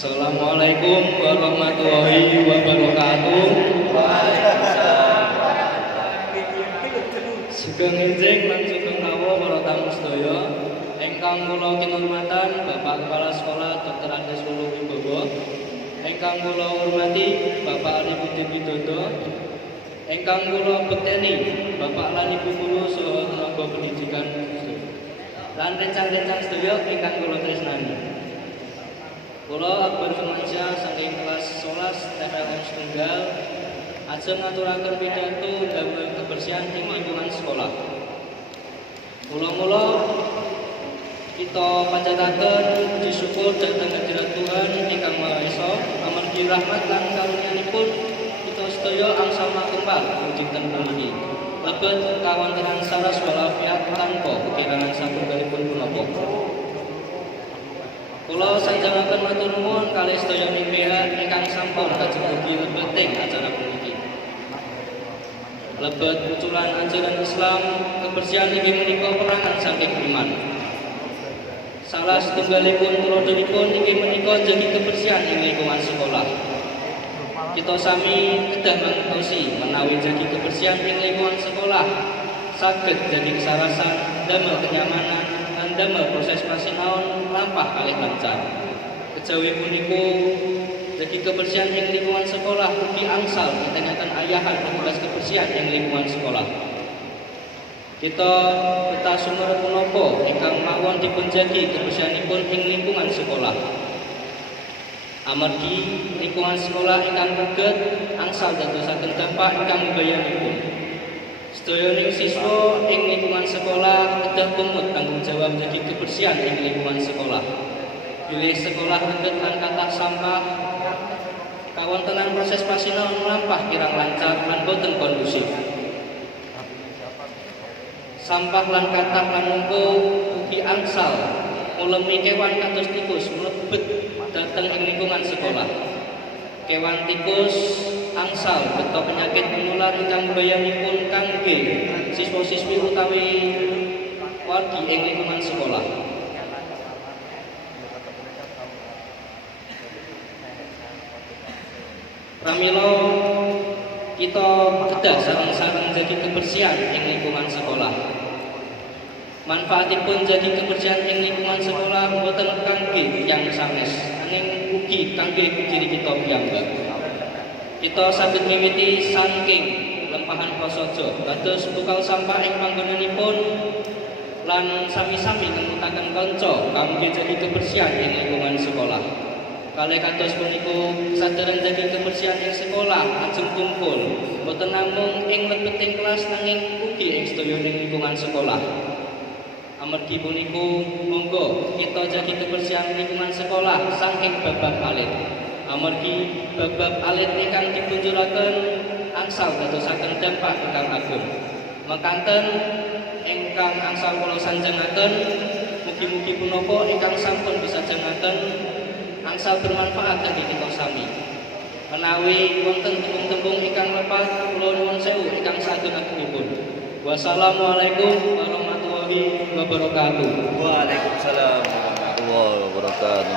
Assalamualaikum warahmatullahi wabarakatuh. Sugeng enjing lan sugeng rawa para tamu sedaya ingkang kula kinurmatan Bapak Kepala Sekolah Dr. Andes Lulu Wibowo, ingkang kula hormati Bapak Ali Budi Widodo, ingkang kula bekteni Bapak lan Ibu Guru saha tenaga pendidikan lan rencang-rencang sedaya ingkang kula tresnani. Kula Akbar Firmansyah saking kelas 11 TPLN setunggal ajeng ngaturaken pidato damel kebersihan ing lingkungan sekolah. Mula-mula kita panjataken puji syukur dhateng hadirat Tuhan ingkang Maha Esa amargi rahmat lan karunianipun kita sedaya angsal makempal dinten puniki. Lebet kawontenan saras walafiat tanpa kekirangan satunggalipun punapa. Kula sanjangaken matur nuwun kalih sedaya pihak ingkang sampun kajugi lebeting acara puniki. Lebet uculan ajaran Islam, kebersihan inggih menika perangan saking iman. Salah setunggalipun tuladhanipun inggih menika jagi kebersihan ing lingkungan sekolah. Kita sami kedah mangertosi menawi jagi kebersihan ing lingkungan sekolah saged jadi kesarasan damel kenyamanan lan damel proses pasinaon lampah kalih lancar. Kejawi punika jagi kebersihan ing lingkungan sekolah ugi angsal kinten ayahan petugas kebersihan ing lingkungan sekolah. Kita sumber punapa ingkang mawon dipunjagi kebersihanipun ing lingkungan sekolah. Amargi lingkungan sekolah ingkang reget angsal dadosaken dampak ingkang mbeyanipun. Sedayaning siswa ing lingkungan sekolah kedah tumut tanggung jawab jagi kebersihan ing lingkungan sekolah. Bilih sekolah reget lan kathah sampah, kawontenan proses pasinaon lampah kirang lancar lan boten kondusif. Sampah lan kathah lan numpuk ugi angsal mulemi kewan kados tikus mlebet dhateng ing lingkungan sekolah. Kewan tikus angsal beto penyakit menular ingkang mbeyanipun kangge siswa-siswi utawi wargi ing lingkungan sekolah. Pramila kita kedah sareng-sareng jadi kebersihan ing lingkungan sekolah. Manfaatipun jadi kebersihan ing lingkungan sekolah boten kangge yang sanes, angin ugi kangge diri kita piyambak. Kita saged miwiti saking lempahan prasaja kados bukal sampah ing panggonanipun lan sami-sami nemutaken kanca kangge jadi kebersihan ing lingkungan sekolah. Kalih kados punika sadhereng jadi kebersihan ing sekolah ajeng kumpul boten namung ing lebeting kelas nanging ugi ing sedayaning lingkungan sekolah. Amargi punika monggo kita jagi kebersihan lingkungan sekolah saking babak alit. Amargi babak alit ingkang dipunjulaken angsal dadosaken dampak ingkang agung. Mekaten ingkang angsal kula sanjangaken mugi-mugi punapa ingkang sampun disajengaken angsal bermanfaat kangge kita sami. Menawi wonten tembung-tembung ingkang lepas kula nuwun sewu ingkang saged-agungipun. Wassalamualaikum warahmatullahi wabarakatuh. Waalaikumsalam warahmatullahi wabarakatuh.